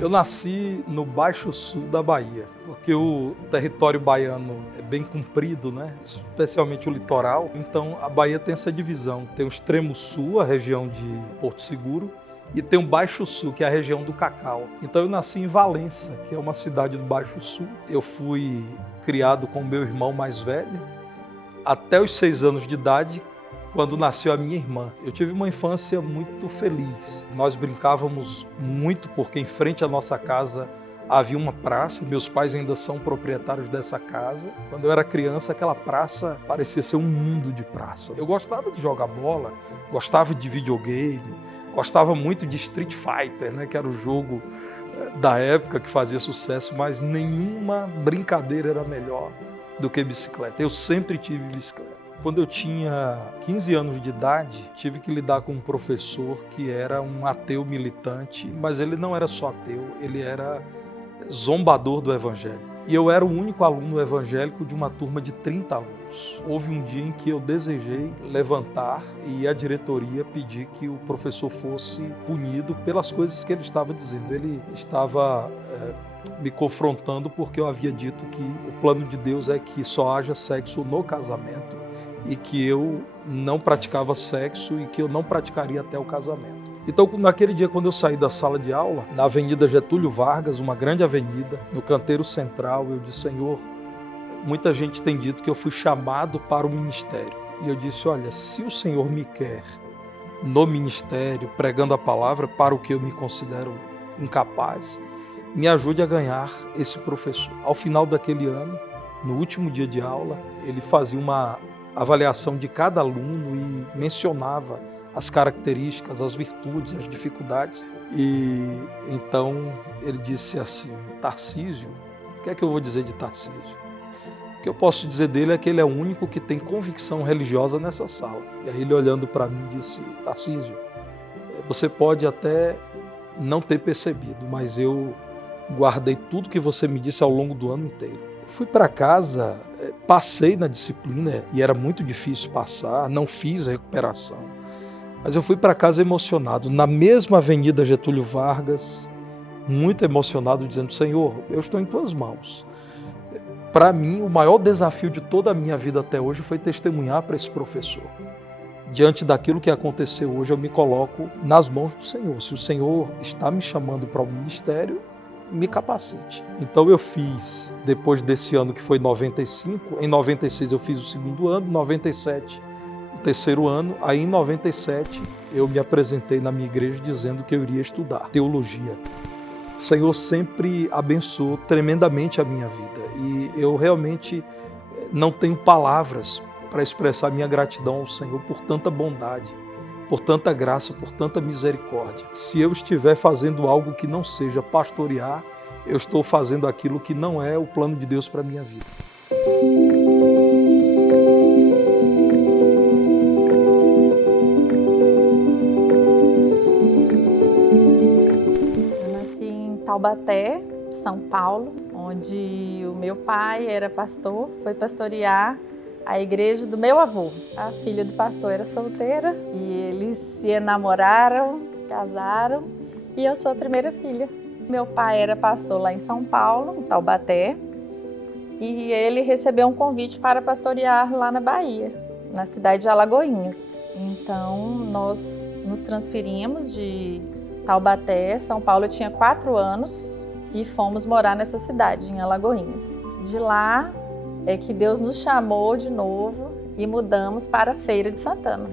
Eu nasci no Baixo Sul da Bahia, porque o território baiano é bem comprido, né? Especialmente o litoral. Então a Bahia tem essa divisão. Tem o extremo sul, a região de Porto Seguro, e tem o Baixo Sul, que é a região do cacau. Então eu nasci em Valença, que é uma cidade do Baixo Sul. Eu fui criado com o meu irmão mais velho até os 6 anos de idade, quando nasceu a minha irmã. Eu tive uma infância muito feliz. Nós brincávamos muito porque em frente à nossa casa havia uma praça. Meus pais ainda são proprietários dessa casa. Quando eu era criança, aquela praça parecia ser um mundo de praça. Eu gostava de jogar bola, gostava de videogame, gostava muito de Street Fighter, né, que era o jogo da época que fazia sucesso, mas nenhuma brincadeira era melhor do que bicicleta. Eu sempre tive bicicleta. Quando eu tinha 15 anos de idade, tive que lidar com um professor que era um ateu militante, mas ele não era só ateu, ele era zombador do evangelho. E eu era o único aluno evangélico de uma turma de 30 alunos. Houve um dia em que eu desejei levantar e a diretoria pedir que o professor fosse punido pelas coisas que ele estava dizendo. Ele estava me confrontando porque eu havia dito que o plano de Deus é que só haja sexo no casamento e que eu não praticava sexo e que eu não praticaria até o casamento. Então, naquele dia, quando eu saí da sala de aula, na Avenida Getúlio Vargas, uma grande avenida, no canteiro central, eu disse: Senhor, muita gente tem dito que eu fui chamado para o ministério. E eu disse: olha, se o Senhor me quer no ministério, pregando a palavra, para o que eu me considero incapaz, me ajude a ganhar esse professor. Ao final daquele ano, no último dia de aula, ele fazia uma avaliação de cada aluno e mencionava as características, as virtudes, as dificuldades. E então ele disse assim: Tarcísio, o que é que eu vou dizer de Tarcísio? O que eu posso dizer dele é que ele é o único que tem convicção religiosa nessa sala. E aí ele, olhando para mim, disse: Tarcísio, você pode até não ter percebido, mas eu guardei tudo que você me disse ao longo do ano inteiro. Fui para casa, passei na disciplina e era muito difícil passar, não fiz a recuperação. Mas eu fui para casa emocionado, na mesma Avenida Getúlio Vargas, muito emocionado, dizendo: Senhor, eu estou em tuas mãos. Para mim, o maior desafio de toda a minha vida até hoje foi testemunhar para esse professor. Diante daquilo que aconteceu hoje, eu me coloco nas mãos do Senhor. Se o Senhor está me chamando para o ministério, me capacite. Então eu fiz, depois desse ano que foi 95, em 96 eu fiz o segundo ano, 97 o terceiro ano, aí em 97 eu me apresentei na minha igreja dizendo que eu iria estudar teologia. O Senhor sempre abençoou tremendamente a minha vida e eu realmente não tenho palavras para expressar minha gratidão ao Senhor por tanta bondade, por tanta graça, por tanta misericórdia. Se eu estiver fazendo algo que não seja pastorear, eu estou fazendo aquilo que não é o plano de Deus para a minha vida. Eu nasci em Taubaté, São Paulo, onde o meu pai era pastor, foi pastorear a igreja do meu avô. A filha do pastor era solteira e eles se enamoraram, casaram e eu sou a primeira filha. Meu pai era pastor lá em São Paulo, em Taubaté, e ele recebeu um convite para pastorear lá na Bahia, na cidade de Alagoinhas. Então nós nos transferimos de Taubaté, São Paulo. Eu tinha 4 anos e fomos morar nessa cidade, em Alagoinhas. De lá é que Deus nos chamou de novo e mudamos para a Feira de Santana,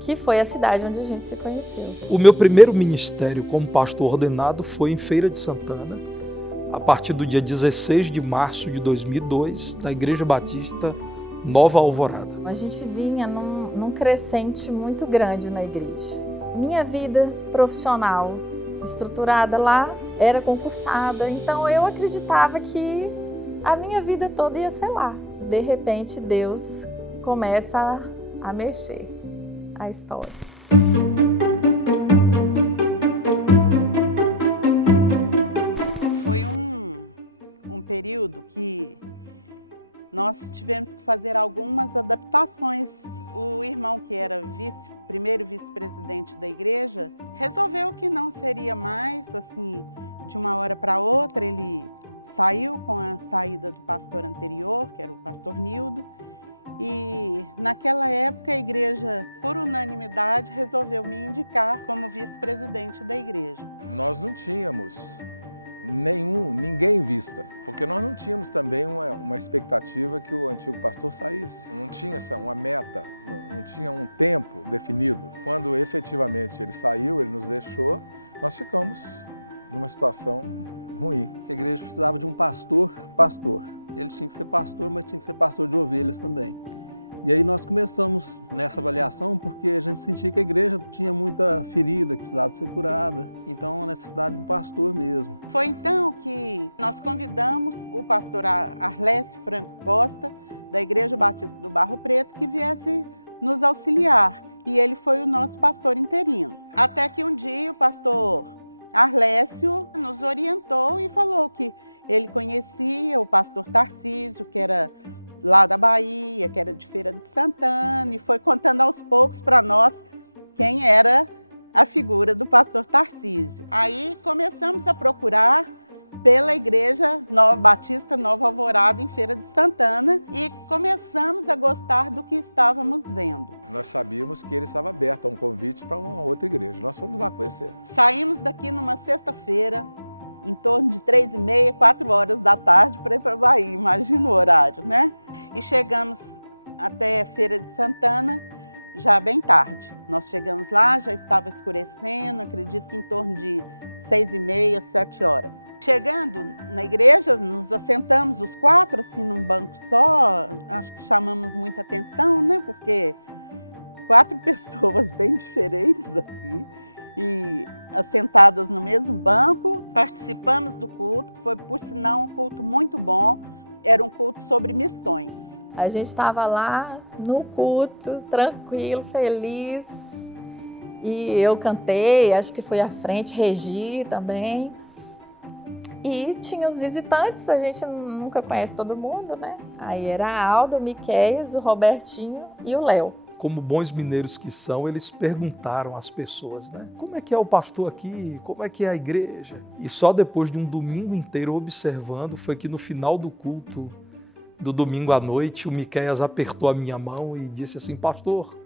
que foi a cidade onde a gente se conheceu. O meu primeiro ministério como pastor ordenado foi em Feira de Santana, a partir do dia 16 de março de 2002, da Igreja Batista Nova Alvorada. A gente vinha num crescente muito grande na igreja. Minha vida profissional estruturada lá era concursada, então eu acreditava que a minha vida toda ia ser lá. De repente, Deus começa a mexer a história. Foi período que nós tivemos que fazer algumas adaptações. O irmão que era primeiro vice-presidente da igreja resolveu que não seria mais assim de uma hora para outra. Ele saiu com a saída do pastor anterior, que era o pastor Nildo, e naquela época a igreja, por unanimidade, resolveu me indicar como vice-presidente da igreja. Nós não tínhamos ninguém em vista, porque nós não tínhamos também uma expectativa que o antigo pastor saísse. Não tinha uma meta, não tinha um tempo definido. Quando efetivamente ele saiu, ele nos deixou, nós ficamos numa situação ruim. A igreja precisava de um pastor. Ele tinha que ser pastor, mas tinha que ser pastor de ovelhas também. E aí nós começamos nessa avaliação porque a gente sentia que a igreja tinha muita ferida que precisava ser curada. Então, a necessidade de um pastor mesmo. Foi então que nós convidamos o pastor Arlésio Franco Costa, da Igreja Batista do Barro Preto, que viesse nos auxiliar. E ele foi o nosso pastor interino. Até que um dia o pastor Arlésio nos orientou e falou que ele conhecia o pastor Tarcísio, que era lá da Bahia, que era de Feira de Santana, e foi contando aos poucos para nós quem era a figura do pastor Tarcísio. Aí começamos a procurar pela Igreja Batista Nova Alvorada, em Feira de Santana, e começamos a gostar do que estávamos vendo. Nós sabíamos que ele estava aberto a um convite para uma outra igreja. Nós fomos lá conhecer. Saímos daqui numa sexta-feira, em torno de 3h30, 4 horas da tarde, para ir para a Bahia. Imagina o horário, né? E chegamos até Feira de Santana já bem tarde. Nós chegamos lá, já estava escurecendo, acredito que em torno de 6h30, 7 horas. Chegando na igreja, nos assentamos os 4, assim, num banco só. Acho que chamamos muita atenção, né? Porque 4 pessoas bem diferentes, assim, e assentadas no mesmo banco. Participamos do culto, que foi, por sinal, um culto muito bom. Era um culto sobre missões. A gente estava lá no culto, tranquilo, feliz. E eu cantei, acho que fui à frente, Regi também. E tinha os visitantes, a gente nunca conhece todo mundo, né? Aí era a Alda, o Miqueias, o Robertinho e o Léo. Como bons mineiros que são, eles perguntaram às pessoas, né? Como é que é o pastor aqui? Como é que é a igreja? E só depois de um domingo inteiro observando, foi que no final do culto do domingo à noite, o Miqueias apertou a minha mão e disse assim: pastor,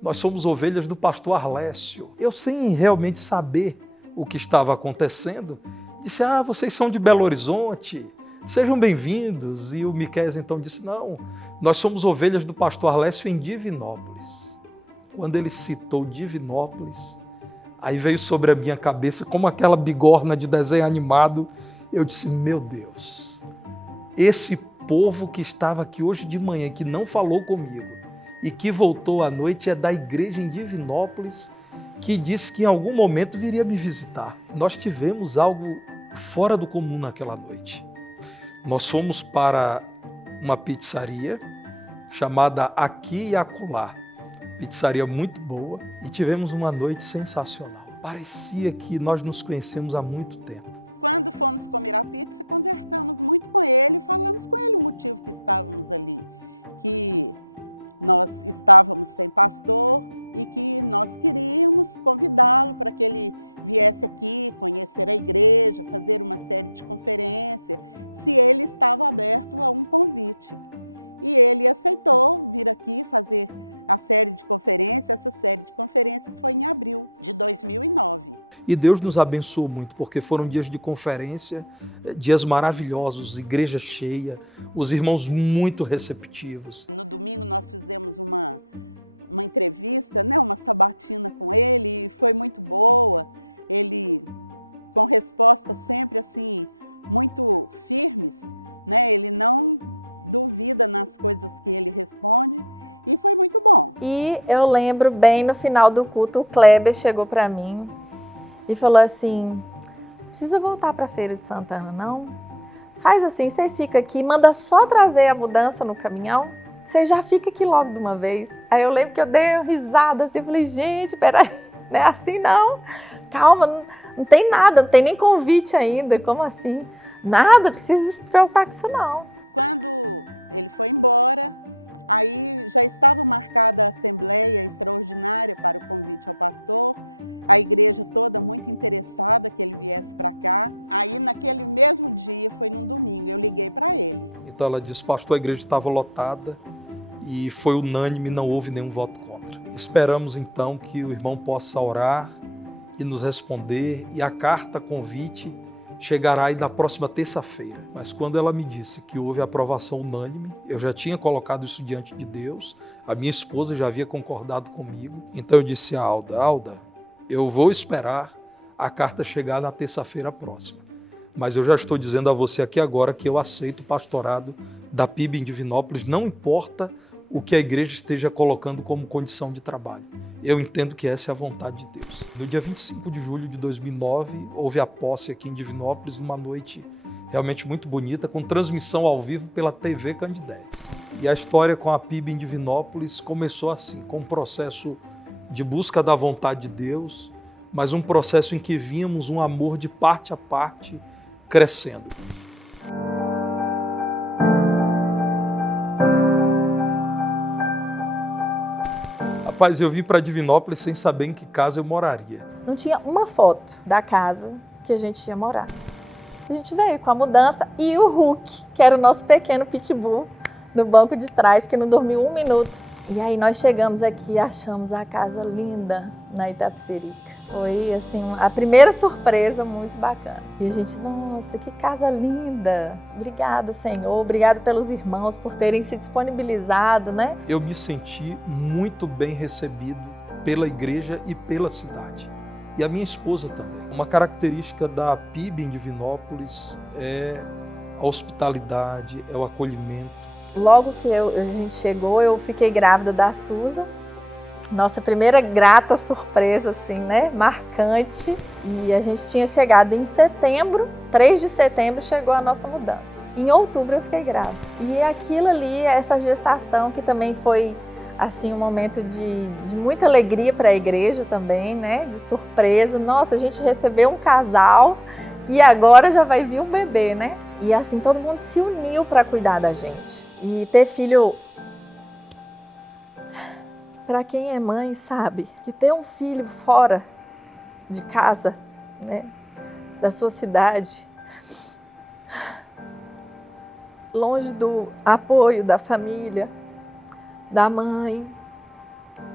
nós somos ovelhas do pastor Arlésio. Eu, sem realmente saber o que estava acontecendo, disse: vocês são de Belo Horizonte, sejam bem-vindos. E o Miqueias então disse: não, nós somos ovelhas do pastor Arlésio em Divinópolis. Quando ele citou Divinópolis, aí veio sobre a minha cabeça, como aquela bigorna de desenho animado, eu disse: meu Deus, esse povo que estava aqui hoje de manhã, que não falou comigo e que voltou à noite, é da igreja em Divinópolis, que disse que em algum momento viria me visitar. Nós tivemos algo fora do comum naquela noite. Nós fomos para uma pizzaria chamada Aqui e Acolá. Pizzaria muito boa, e tivemos uma noite sensacional. Parecia que nós nos conhecemos há muito tempo. Quando fomos comer a pizza, conversamos muito com ele, falamos com ele o motivo que estávamos ali, que nós estávamos sem pastor e que nós queríamos convidá-lo para que ele viesse aqui conhecer a igreja, fazer uma série de conferências, se ele estava aberto a um convite. E ele aceitou vir aqui fazer a série de conferências. Essa série de conferências foi em abril de 2009. E Deus nos abençoou muito, porque foram dias de conferência, dias maravilhosos, igreja cheia, os irmãos muito receptivos. No domingo nós fizemos uma entrevista, né, uma sabatina com ele, e foi muito boa. Ele com respostas sempre assim, muito firmes, né? Ele não duvida nas coisas que ele responde, e foi muito bom. E eu lembro bem, no final do culto, o Kleber chegou para mim e falou assim: não precisa voltar para a Feira de Santana, não. Faz assim, vocês ficam aqui, manda só trazer a mudança no caminhão, você já fica aqui logo de uma vez. Aí eu lembro que eu dei uma risada assim, eu falei: gente, peraí, não é assim não, calma, não tem nada, não tem nem convite ainda, como assim? Nada, precisa se preocupar com isso não. Quando ele foi embora, aí já estava marcada a assembleia extraordinária para o convite ao pastor, a igreja toda muito interessada que ele viesse para cá. Aí naquele mesmo dia, foi num domingo, eu liguei para ele. Então ela disse, pastor, a igreja estava lotada e foi unânime, não houve nenhum voto contra. Esperamos então que o irmão possa orar e nos responder, e a carta convite chegará aí na próxima terça-feira. Mas quando ela me disse que houve aprovação unânime, eu já tinha colocado isso diante de Deus, a minha esposa já havia concordado comigo, então eu disse a Alda, eu vou esperar a carta chegar na terça-feira próxima. Mas eu já estou dizendo a você aqui agora que eu aceito o pastorado da PIB em Divinópolis, não importa o que a igreja esteja colocando como condição de trabalho. Eu entendo que essa é a vontade de Deus. No dia 25 de julho de 2009, houve a posse aqui em Divinópolis, numa noite realmente muito bonita, com transmissão ao vivo pela TV Candidetes. E a história com a PIB em Divinópolis começou assim, com um processo de busca da vontade de Deus, mas um processo em que víamos um amor de parte a parte crescendo. Rapaz, eu vim para Divinópolis sem saber em que casa eu moraria. Não tinha uma foto da casa que a gente ia morar. A gente veio com a mudança e o Hulk, que era o nosso pequeno pitbull, no banco de trás, que não dormiu um minuto. E aí nós chegamos aqui e achamos a casa linda na Itapecerica. Foi assim, a primeira surpresa muito bacana. E a gente, nossa, que casa linda. Obrigada, Senhor. Obrigado pelos irmãos por terem se disponibilizado, né? Eu me senti muito bem recebido pela igreja e pela cidade. E a minha esposa também. Uma característica da PIB em Divinópolis é a hospitalidade, é o acolhimento. Logo que a gente chegou, eu fiquei grávida da Suza. Nossa primeira grata surpresa, assim, né? Marcante. E a gente tinha chegado em setembro, 3 de setembro chegou a nossa mudança. Em outubro eu fiquei grávida. E aquilo ali, essa gestação que também foi, assim, um momento de muita alegria para a igreja também, né? De surpresa. Nossa, a gente recebeu um casal e agora já vai vir um bebê, né? E assim, todo mundo se uniu para cuidar da gente. E ter filho... Para quem é mãe sabe que ter um filho fora de casa, né, da sua cidade, longe do apoio da família, da mãe,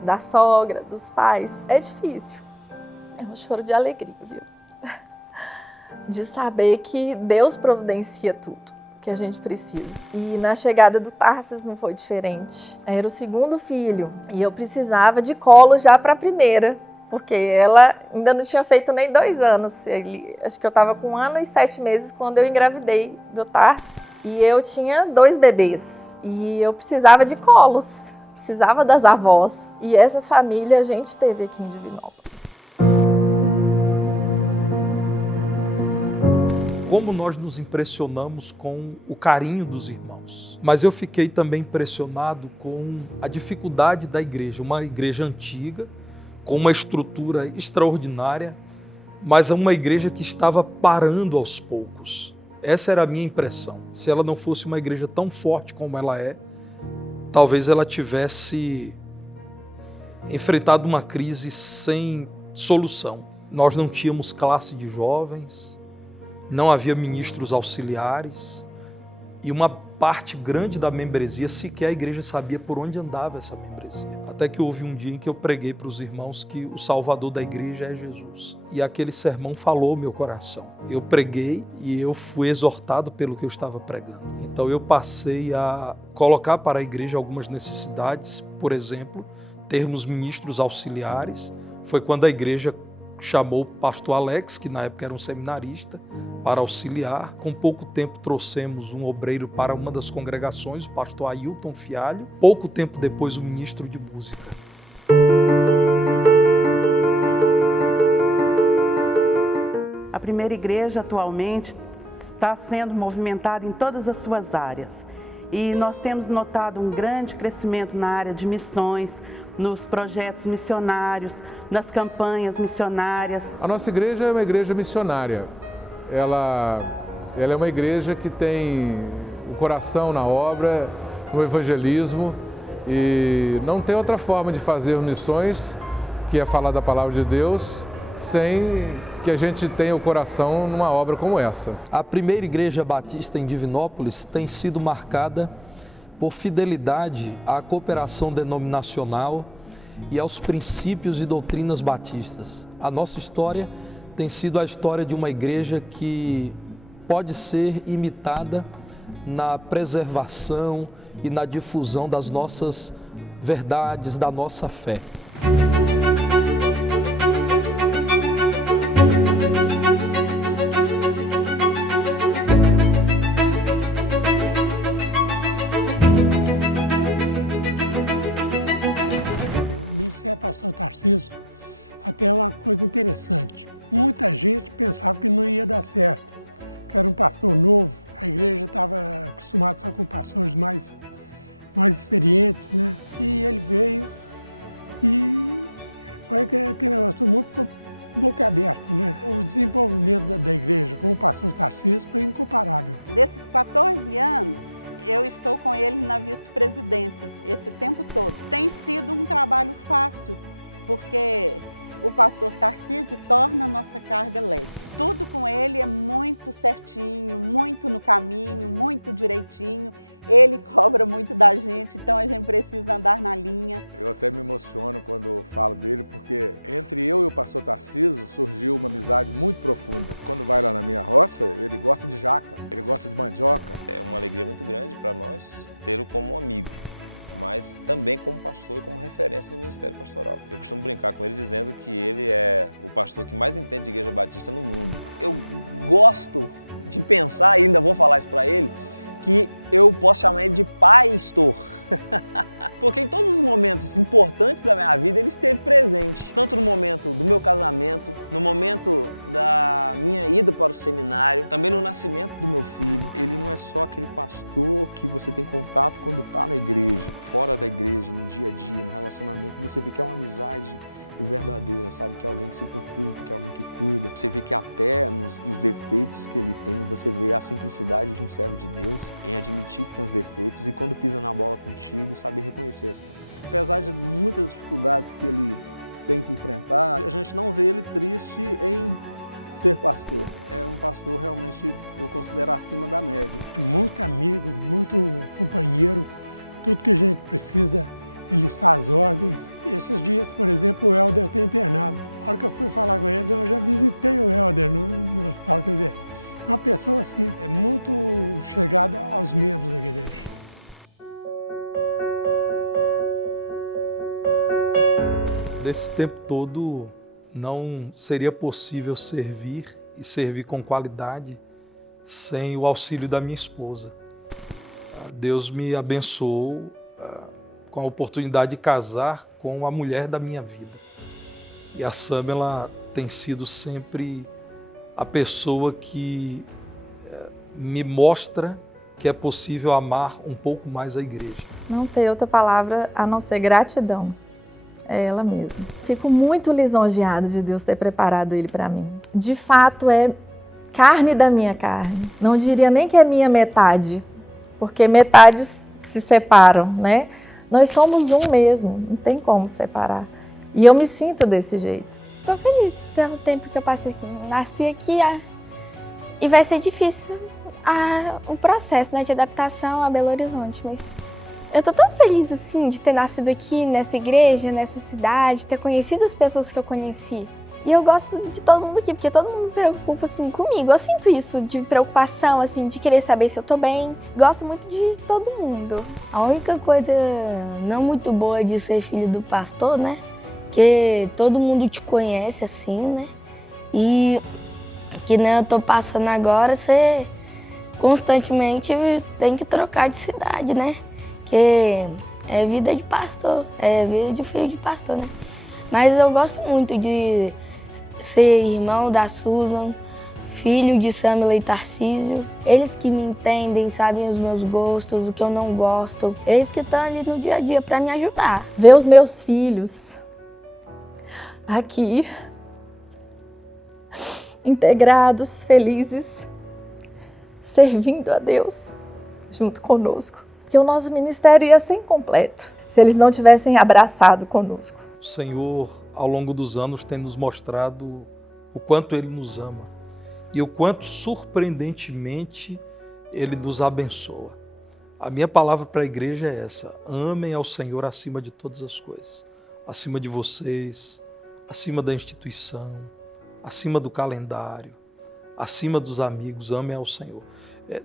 da sogra, dos pais, é difícil. É um choro de alegria, viu? De saber que Deus providencia tudo que a gente precisa. E na chegada do Tarsis não foi diferente. Era o segundo filho e eu precisava de colo já para a primeira, porque ela ainda não tinha feito nem 2 anos. Acho que eu estava com 1 ano e 7 meses quando eu engravidei do Tarsis. E eu tinha 2 bebês e eu precisava de colos, precisava das avós. E essa família a gente teve aqui em Divinópolis. Como nós nos impressionamos com o carinho dos irmãos. Mas eu fiquei também impressionado com a dificuldade da igreja, uma igreja antiga, com uma estrutura extraordinária, mas uma igreja que estava parando aos poucos. Essa era a minha impressão. Se ela não fosse uma igreja tão forte como ela é, talvez ela tivesse enfrentado uma crise sem solução. Nós não tínhamos classe de jovens, não havia ministros auxiliares e uma parte grande da membresia, sequer a igreja sabia por onde andava essa membresia. Até que houve um dia em que eu preguei para os irmãos que o Salvador da igreja é Jesus. E aquele sermão falou ao meu coração. Eu preguei e eu fui exortado pelo que eu estava pregando. Então eu passei a colocar para a igreja algumas necessidades, por exemplo, termos ministros auxiliares. Foi quando a igreja chamou o pastor Alex, que na época era um seminarista, para auxiliar. Com pouco tempo trouxemos um obreiro para uma das congregações, o pastor Ailton Fialho. Pouco tempo depois, o ministro de música. A primeira igreja atualmente está sendo movimentada em todas as suas áreas. E nós temos notado um grande crescimento na área de missões, nos projetos missionários, nas campanhas missionárias. A nossa igreja é uma igreja missionária. Ela Ela é uma igreja que tem o coração na obra, no evangelismo, e não tem outra forma de fazer missões que é falar da palavra de Deus sem que a gente tenha o coração numa obra como essa. A primeira igreja batista em Divinópolis tem sido marcada por fidelidade à cooperação denominacional e aos princípios e doutrinas batistas. A nossa história tem sido a história de uma igreja que pode ser imitada na preservação e na difusão das nossas verdades, da nossa fé. O Ministério Pastor Tarcísio, até uma coisa interessante. Muita gente pensava que não ia dar certo, que era um pastor novo. A igreja estava acostumada só com pastores mais experientes, né? E ele veio e foi aquele negócio, todo mundo ficou boca aberta, né? O desenvolvimento da igreja com o pastor Tarcísio foi incomparável. Desses 14 anos, eu estou com ele na vice-presidência esse tempo todo. Tem sido um trabalho fácil, porque o pastor Tarcísio torna a nossa carga leve. Tudo com ele é muito certinho, muito no caminho, muito direitinho. Ele cobra muito da gente, então a gente precisa andar na linha. Eu até me emociono quando falo dele, porque entre eu e o pastor Tarcísio surgiu uma amizade muito profunda. Quando vai lá na minha roça, ele gosta de jaca, ele gosta de mandioca. É uma alegria muito grande para nós tê-lo como um amigo, mas também como pastor e como referência no ministério pastoral. Eu costumo brincar com ele dizendo que ele é o pastor que mais entende de igreja batista no mundo. Eu gosto de pensar, ainda vou falar isso para ele, que eu posso chamar ele de pastor. Porque em todos os momentos importantes da minha vida ele esteve presente. Tanto no momento do meu casamento, no momento da minha ida para o seminário, também no nascimento do meu filho. Ele não é só aquele pastor que você tem contato quando está na igreja, fora da igreja, no dia a dia, no relacionamento, você vê que é uma amizade verdadeira, sabe? Que é alguém que se preocupa, que é alguém que cuida. Você vê que até nos defeitos que ele tem, você vê a simplicidade de um servo de Deus em admitir que tem os defeitos e quando pisa na bola contigo, saber reconhecer. Apesar de muitas dificuldades que ele tem que enfrentar, a gente não vê ele triste em ser pastor. É um pastor realmente, eu considero acima da média. Muito amigo, muito companheiro, tudo que a gente precisa, ele está às ordens. Esses dias, por exemplo, o Helder está internado. A hora que eu fui falar com ele, eu já visitei o Helder no hospital. Quer dizer, uma pessoa assim, é muito chegada aos membros da igreja. Desse tempo todo, não seria possível servir e servir com qualidade sem o auxílio da minha esposa. Deus me abençoou com a oportunidade de casar com a mulher da minha vida. E a Sam, ela tem sido sempre a pessoa que me mostra que é possível amar um pouco mais a igreja. Não tem outra palavra a não ser gratidão. É ela mesma. Fico muito lisonjeada de Deus ter preparado ele para mim. De fato, é carne da minha carne. Não diria nem que é minha metade, porque metades se separam, né? Nós somos um mesmo, não tem como separar. E eu me sinto desse jeito. Estou feliz pelo tempo que eu passei aqui. Nasci aqui e vai ser difícil o processo, né, de adaptação a Belo Horizonte, mas eu tô tão feliz assim de ter nascido aqui nessa igreja, nessa cidade, ter conhecido as pessoas que eu conheci. E eu gosto de todo mundo aqui, porque todo mundo preocupa assim comigo. Eu sinto isso de preocupação, assim, de querer saber se eu tô bem. Gosto muito de todo mundo. A única coisa não muito boa de ser filho do pastor, né? Que todo mundo te conhece assim, né? E que nem eu tô passando agora, você constantemente tem que trocar de cidade, né? Que é vida de pastor, é vida de filho de pastor, né? Mas eu gosto muito de ser irmão da Susan, filho de Samila e Tarcísio. Eles que me entendem, sabem os meus gostos, o que eu não gosto. Eles que estão ali no dia a dia para me ajudar. Ver os meus filhos aqui, integrados, felizes, servindo a Deus junto conosco. Porque o nosso ministério ia ser incompleto se eles não tivessem abraçado conosco. O Senhor, ao longo dos anos, tem nos mostrado o quanto Ele nos ama e o quanto, surpreendentemente, Ele nos abençoa. A minha palavra para a igreja é essa: amem ao Senhor acima de todas as coisas, acima de vocês, acima da instituição, acima do calendário, acima dos amigos, amem ao Senhor.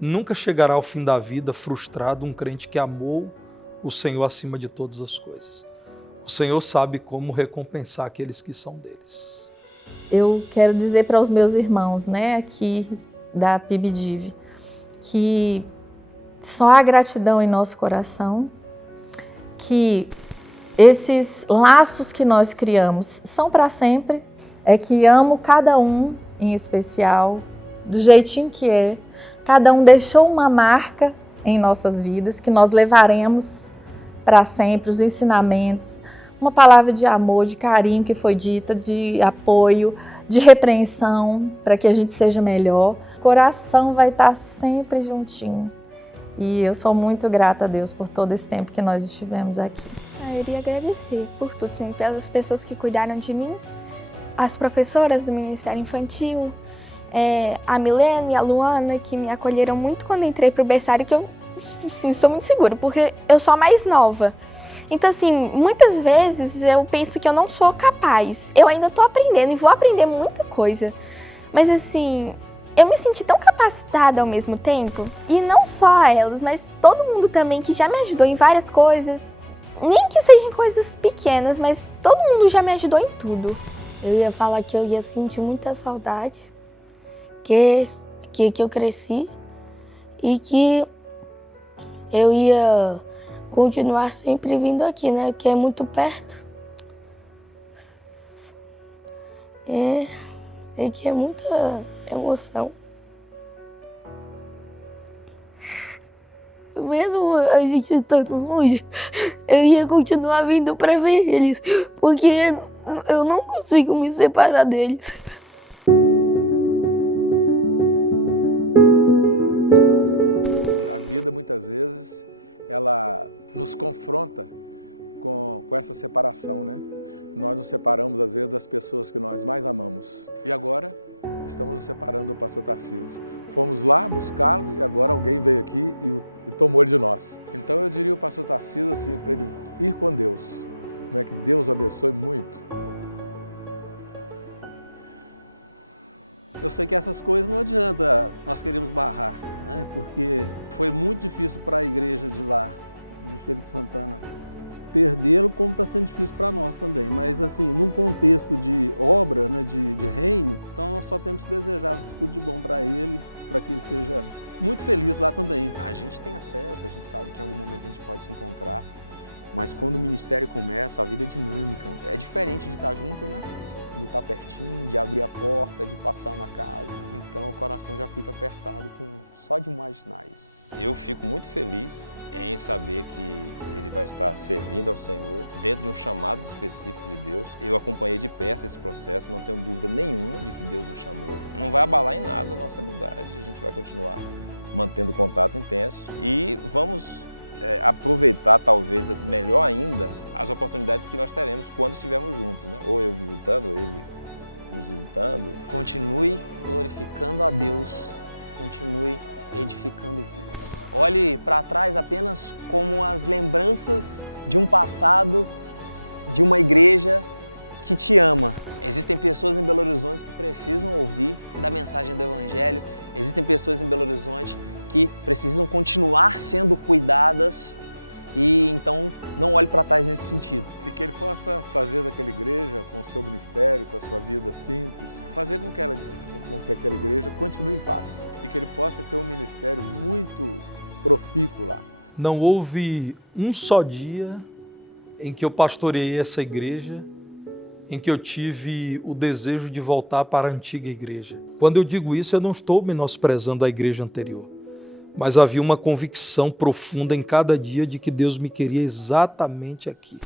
Nunca chegará ao fim da vida frustrado um crente que amou o Senhor acima de todas as coisas. O Senhor sabe como recompensar aqueles que são deles. Eu quero dizer para os meus irmãos, aqui da PIBDIV, que só há gratidão em nosso coração, que esses laços que nós criamos são para sempre, é que amo cada um em especial, do jeitinho que é. Cada um deixou uma marca em nossas vidas que nós levaremos para sempre, os ensinamentos, uma palavra de amor, de carinho que foi dita, de apoio, de repreensão, para que a gente seja melhor. O coração vai estar sempre juntinho. E eu sou muito grata a Deus por todo esse tempo que nós estivemos aqui. Eu iria agradecer por tudo, sim, pelas pessoas que cuidaram de mim, as professoras do Ministério Infantil, a Milene e a Luana, que me acolheram muito quando entrei para o berçário, que eu estou muito segura, porque eu sou a mais nova. Então, assim, muitas vezes eu penso que eu não sou capaz. Eu ainda estou aprendendo e vou aprender muita coisa. Mas, assim, eu me senti tão capacitada ao mesmo tempo. E não só elas, mas todo mundo também que já me ajudou em várias coisas. Nem que sejam coisas pequenas, mas todo mundo já me ajudou em tudo. Eu ia falar que eu ia sentir muita saudade, que eu cresci e que eu ia continuar sempre vindo aqui, né? Porque é muito perto. É que é muita emoção. Mesmo a gente estando longe, eu ia continuar vindo para ver eles, porque eu não consigo me separar deles. A vida, muitas vezes, ela nos confronta com essa separação, né? Nós nos separamos, às vezes, das pessoas que nós mais amamos. E agora, estamos nos separando do pastor Tarcísio. Fomos lá buscá-lo e agora alguém veio aqui e tomou ele de nós. Então eu diria ao pastor Tarcísio assim, para ele ir com Deus. Não é que Deus o abençoe muito. Eu sei que essas coisas não adianta nós queremos barrar, né? Porque foi muito difícil para a igreja de lá, de Feira de Santana, perdê-lo, como está sendo difícil para nós também. Mas assim, num contexto de obra, né, de reino, então nós só temos que desejar tudo de bom para ele, para que ele seja muito feliz lá também. A gente tem acesso, a gente sabe que em algum momento a gente pode se encontrar, mas quando o ministério começa, a vida é dinâmica. É diferente de estar junto, né? De estar pertinho, de abrir a porta, de passar na casa. Então o coração já fica apertado só de imaginar isso. Eu fico muito feliz em saber que ele vai estar servindo ao Senhor dentro de um chamado específico de Deus. Eu acompanhei de perto esse processo, não tenho dúvida nenhuma de que Deus o chamou. Não vai abalar em nada a nossa amizade, a gente vai continuar mantendo contato intenso e vamos aproveitar, talvez melhor ainda, as oportunidades que nós teremos quando estivermos juntos, né? Ou eu visitando, ou ele nos visitando. Continue glorificando a Deus, continue edificando vidas. Olhe para trás apenas como as lembranças de um passado, de uma igreja que te ama. Existem pessoas em Belo Horizonte que precisam ouvir da mensagem do Evangelho, existem pessoas em Belo Horizonte que precisam continuar sendo cuidadas e então não olhe para trás nesse sentido. E que ele possa fazer daquela igreja, com o seu ministério, com a sua vida simples, fazer com que aquela igreja continue em paz. E que ele possa ter um ministério muito profícuo lá. Não houve um só dia em que eu pastoreei essa igreja, em que eu tive o desejo de voltar para a antiga igreja. Quando eu digo isso, eu não estou menosprezando a igreja anterior, mas havia uma convicção profunda em cada dia de que Deus me queria exatamente aqui.